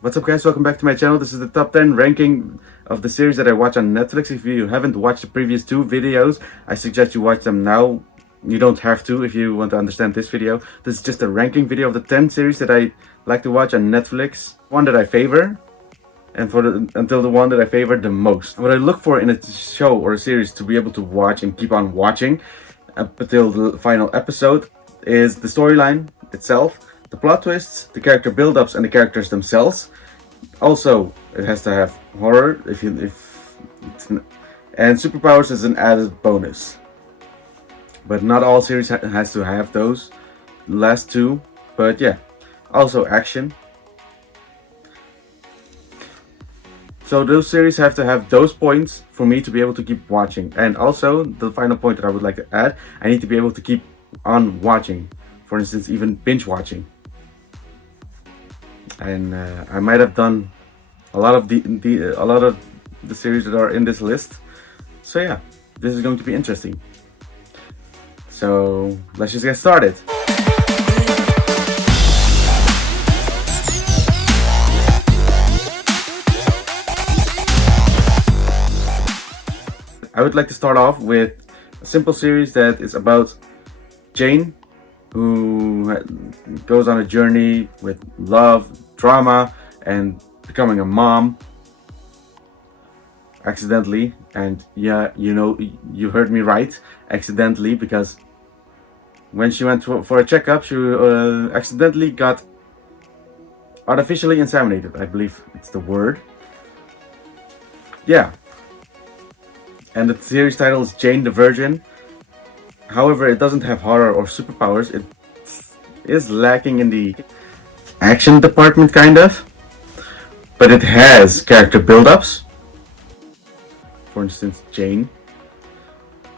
What's up guys, welcome back to my channel. This is the top 10 ranking of the series that I watch on Netflix. If you haven't watched the previous two videos, I suggest you watch them now. You don't have to if you want to understand this video. This is just a ranking video of the 10 series that I like to watch on Netflix. One that I favor, and until the one that I favor the most. What I look for in a show or a series to be able to watch and keep on watching up until the final episode is the storyline itself, the plot twists, the character build-ups, and the characters themselves. Also, it has to have horror and superpowers is an added bonus. But not all series has to have those last two. But yeah, also action. So those series have to have those points for me to be able to keep watching. And also, the final point that I would like to add, I need to be able to keep on watching. For instance, even binge watching. And I might have done a lot of the series that are in this list. So yeah, this is going to be interesting. So let's just get started. I would like to start off with a simple series that is about Jane, who goes on a journey with love, drama, and becoming a mom accidentally. And yeah, you heard me right, accidentally, because when she went for a checkup, she accidentally got artificially inseminated, I believe it's the word. Yeah. And the series title is Jane the Virgin. However, it doesn't have horror or superpowers. It is lacking in the action department, kind of. But it has character build-ups. For instance, Jane.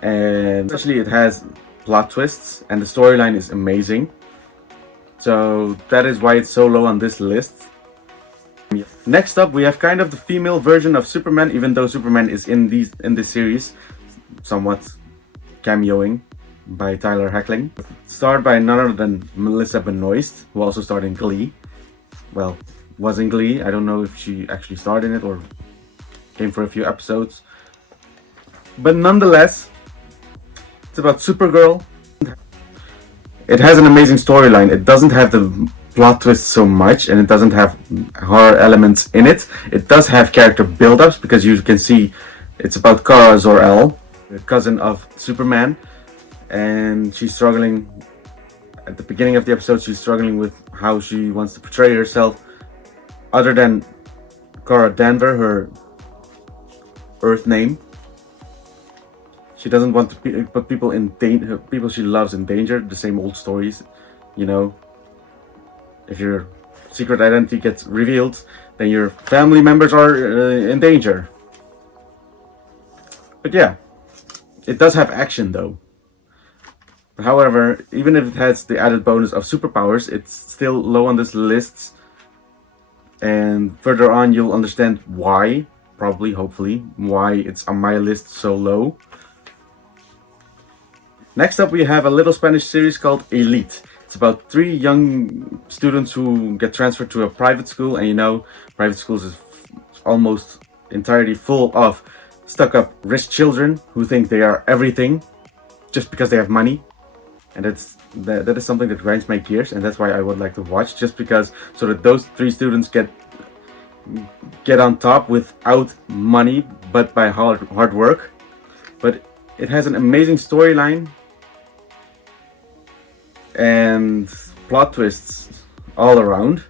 And especially it has plot twists, and the storyline is amazing. So that is why it's so low on this list. Next up, we have kind of the female version of Superman, even though Superman is in this series, somewhat cameoing by Tyler Hoechlin. Starred by none other than Melissa Benoist, who also starred in Glee. Well, was in Glee. I don't know if she actually starred in it or came for a few episodes. But nonetheless, it's about Supergirl. It has an amazing storyline. It doesn't have the plot twist so much, and it doesn't have horror elements in it. It does have character build-ups, because you can see it's about Kara Zor-El, the cousin of Superman, and she's struggling. At the beginning of the episode, she's struggling with how she wants to portray herself other than Kara Danver, her Earth name. She doesn't want to put people in danger, people she loves in danger. The same old stories, you know. If your secret identity gets revealed, then your family members are in danger. But yeah, it does have action though. However, even if it has the added bonus of superpowers, it's still low on this list. And further on, you'll understand why, probably, hopefully, why it's on my list so low. Next up, we have a little Spanish series called Elite. It's about 3 young students who get transferred to a private school, and private schools is almost entirely full of stuck-up rich children who think they are everything just because they have money. And that is something that grinds my gears, and that's why I would like to watch, just because, so that those 3 students get on top without money, but by hard work. But it has an amazing storyline and plot twists all around.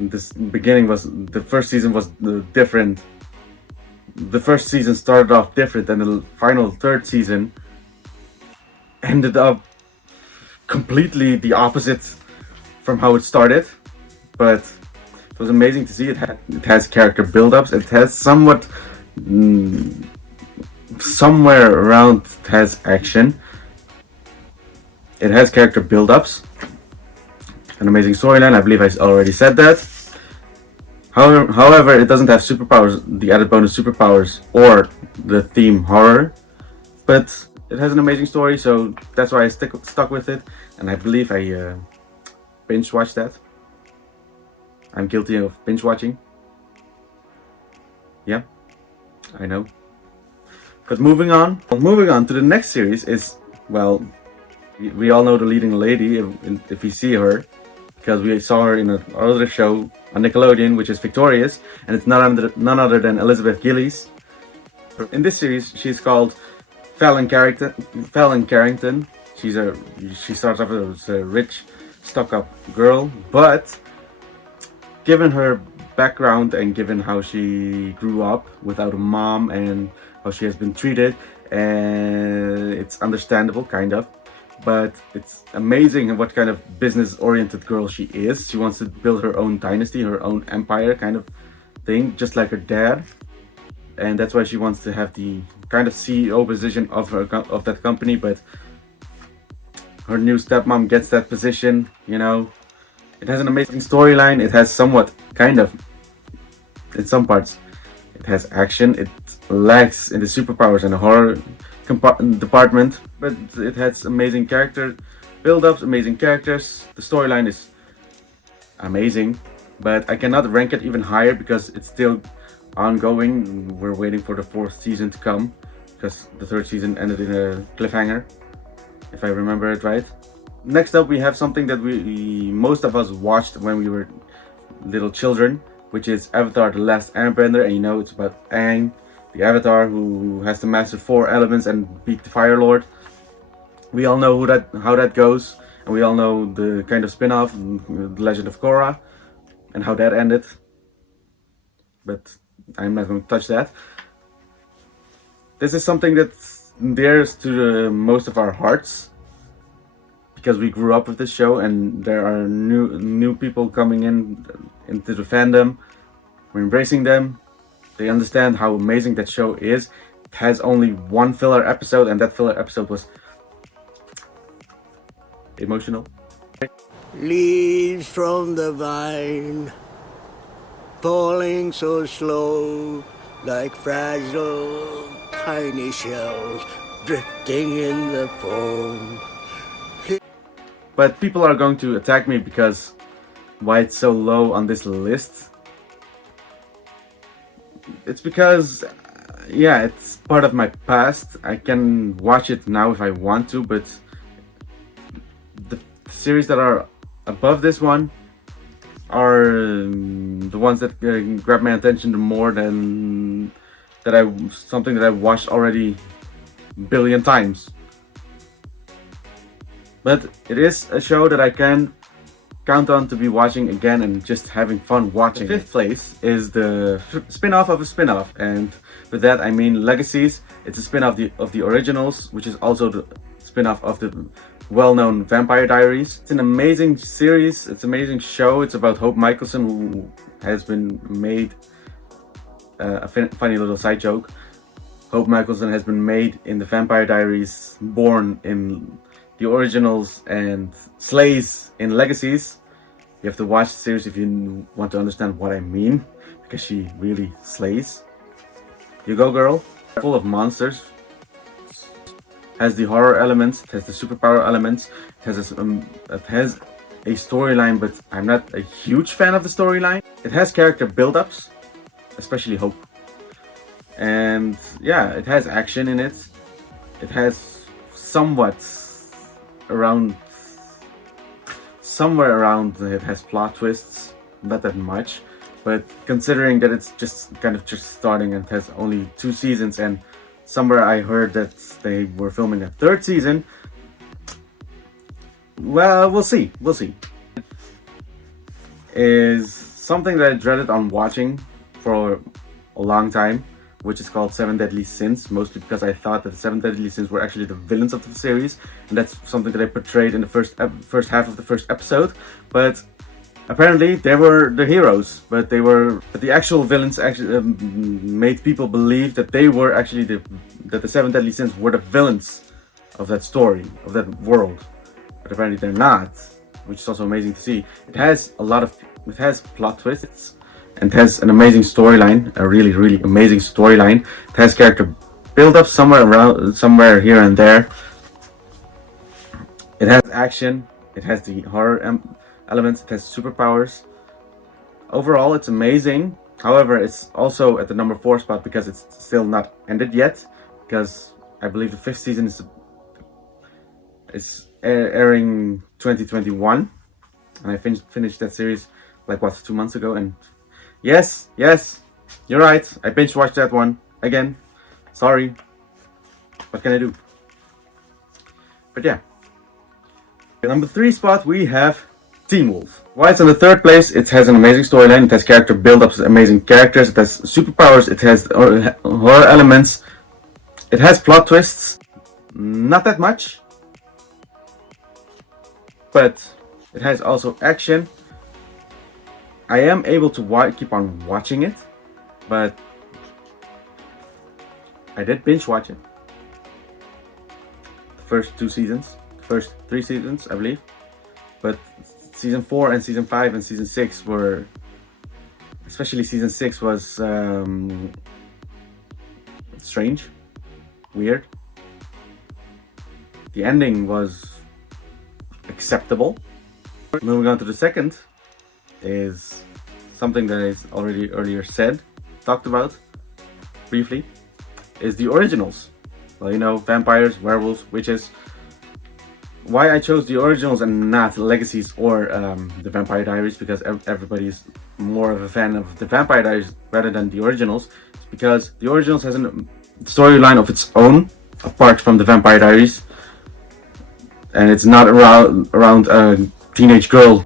The first season was different. The first season started off different, and the final third season ended up completely the opposite from how it started. But it was amazing to see. It has character build-ups. It has somewhere around, it has action. It has character build-ups, an amazing storyline. I believe I already said that. However, it doesn't have superpowers, the added bonus superpowers, or the theme horror. But it has an amazing story, so that's why I stuck with it, and I believe I binge watched that. I'm guilty of binge watching. Yeah, I know. But moving on to the next series is, well, we all know the leading lady if we see her, because we saw her in another show on Nickelodeon, which is Victorious, and it's none other than Elizabeth Gillies. In this series, she's called Fallon Carrington. She starts off as a rich, stuck-up girl, but given her background and given how she grew up without a mom and how she has been treated, and it's understandable, kind of. But it's amazing what kind of business-oriented girl she is. She wants to build her own dynasty, her own empire, kind of thing, just like her dad. And that's why she wants to have the kind of CEO position of that company. But her new stepmom gets that position. You know, it has an amazing storyline. It has somewhat, kind of, in some parts, it has action. It lacks in the superpowers and the horror department, but it has amazing character build-ups, amazing characters. The storyline is amazing, but I cannot rank it even higher because it's still ongoing. We're waiting for the 4th season to come because the 3rd season ended in a cliffhanger, if I remember it right. Next up, we have something that most of us watched when we were little children, which is Avatar: The Last Airbender, and you know it's about Aang, the Avatar who has to master 4 elements and beat the Fire Lord. We all know how that goes, and we all know the kind of spin-off, The Legend of Korra, and how that ended. But I'm not going to touch that. This is something that's dear to most of our hearts, because we grew up with this show, and there are new people coming into the fandom. We're embracing them. They understand how amazing that show is. It has only 1 filler episode, and that filler episode was emotional. Leaves from the vine, falling so slow, like fragile tiny shells drifting in the foam. But people are going to attack me because why it's so low on this list. It's because, yeah, it's part of my past. I can watch it now if I want to, but the series that are above this one are the ones that grab my attention more than something that I watched already a billion times. But it is a show that I can count on to be watching again and just having fun watching. The 5th place is the spin-off of a spin-off, and with that I mean Legacies. It's a spin-off of the originals, which is also the spin-off of the well-known Vampire Diaries. It's an amazing series, it's an amazing show. It's about Hope Michelson, who has been made a funny little side joke. Hope Michelson has been made in the Vampire Diaries, born in the originals, and slays in Legacies. You have to watch the series if you want to understand what I mean, because she really slays. You go, girl. Full of monsters. Has the horror elements. It has the superpower elements. It has a storyline, but I'm not a huge fan of the storyline. It has character build-ups, especially Hope. And yeah, it has action in it. It has somewhere around it has plot twists, not that much, but considering that it's just starting and it has only 2 seasons, and somewhere I heard that they were filming a 3rd season, well, we'll see. Is something that I dreaded on watching for a long time, which is called 7 Deadly Sins, mostly because I thought that the 7 Deadly Sins were actually the villains of the series, and that's something that I portrayed in the first half of the 1st episode. But apparently they were the heroes, but the actual villains actually made people believe that they were actually that the 7 Deadly Sins were the villains of that story, of that world. But apparently they're not, which is also amazing to see. It has plot twists. And it has an amazing storyline, a really, really amazing storyline. It has character build-up somewhere here and there. It has action. It has the horror elements. It has superpowers. Overall, it's amazing. However, it's also at the number 4 spot because it's still not ended yet. Because I believe the 5th season is airing 2021, and I finished that series like what, 2 months ago. And yes, you're right. I binge watched that one again. Sorry, what can I do? But yeah, at number 3 spot we have Teen Wolf. Why it's in the 3rd place? It has an amazing storyline. It has character build-ups, amazing characters. It has superpowers. It has horror elements. It has plot twists. Not that much, but it has also action. I am able to keep on watching it, but I did binge watch it. The first 2 seasons, the first 3 seasons, I believe. But season 4 and season 5 and season 6 were, especially season 6 was strange, weird. The ending was acceptable. Moving on to the second is something that is already earlier talked about briefly, is the originals. Well, you know, vampires, werewolves, witches. Why I chose the originals and not Legacies or the Vampire Diaries, because everybody's more of a fan of the Vampire Diaries rather than the originals, is because the originals has a storyline of its own apart from the Vampire Diaries, and it's not around a teenage girl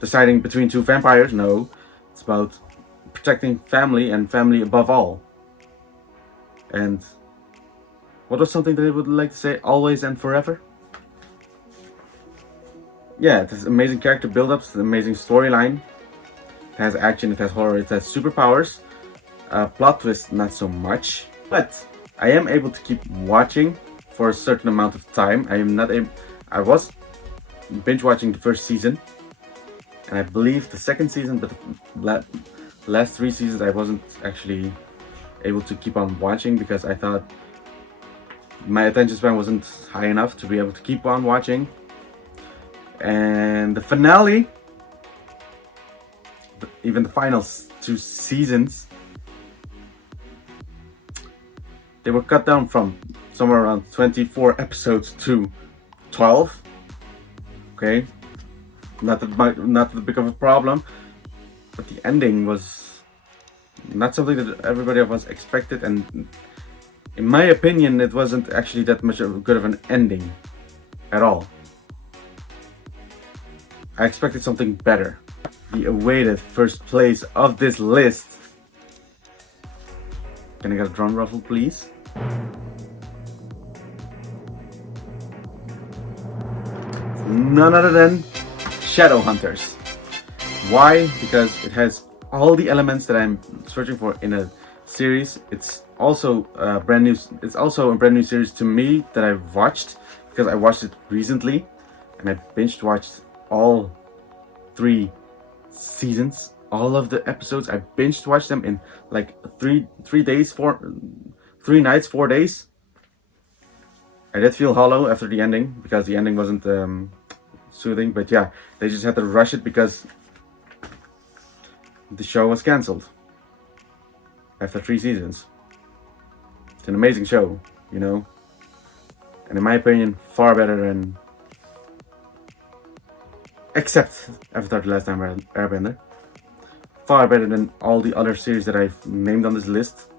deciding between 2 vampires. No, it's about protecting family and family above all. And what was something that I would like to say? Always and forever. Yeah, it has amazing character build-ups, an amazing storyline. It has action, it has horror, it has superpowers. Plot twist, not so much. But I am able to keep watching for a certain amount of time. I was binge watching the first season, and I believe the second season, but the last 3 seasons I wasn't actually able to keep on watching because I thought my attention span wasn't high enough to be able to keep on watching. And the finale, even the final 2 seasons, they were cut down from somewhere around 24 episodes to 12. Okay, not that big of a problem, but the ending was not something that everybody of us expected, and in my opinion, it wasn't actually that much of good of an ending at all. I expected something better. The awaited first place of this list. Can I get a drum ruffle, please? None other than Shadowhunters. Why? Because it has all the elements that I'm searching for in a series. It's also a brand new series to me that I've watched because I watched it recently, and I binge watched all 3 seasons, all of the episodes. I binge watched them in like 3 nights, 4 days. I did feel hollow after the ending because the ending wasn't soothing, but yeah, they just had to rush it because the show was cancelled after 3 seasons. It's an amazing show, you know, and in my opinion, far better than, except Avatar: The Last Airbender, far better than all the other series that I've named on this list,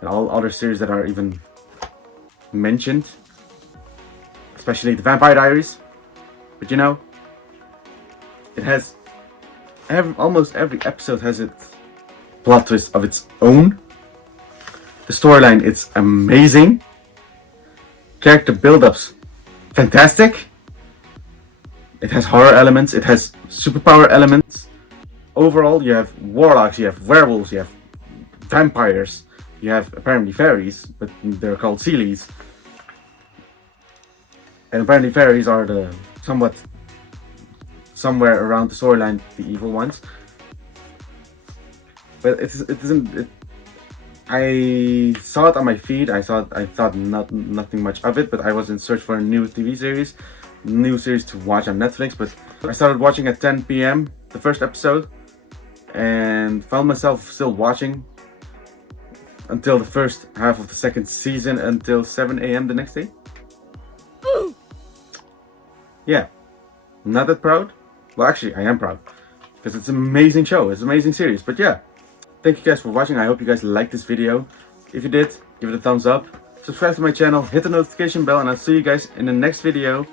and all other series that are even mentioned, especially the Vampire Diaries. But you know, it has almost every episode has its plot twist of its own. The storyline, it's amazing. Character build-ups, fantastic. It has horror elements, it has superpower elements. Overall, you have warlocks, you have werewolves, you have vampires, you have apparently fairies, but they're called Seelies. And apparently fairies are the somewhere around the storyline, the evil ones. But I saw it on my feed. I thought nothing much of it, but I was in search for a new TV series, new series to watch on Netflix. But I started watching at 10 p.m. the first episode, and found myself still watching until the first half of the second season until 7 a.m. the next day. Yeah, not that proud. Well, actually, I am proud because it's an amazing show. It's an amazing series. But yeah, thank you guys for watching. I hope you guys liked this video. If you did, give it a thumbs up. Subscribe to my channel, hit the notification bell, and I'll see you guys in the next video.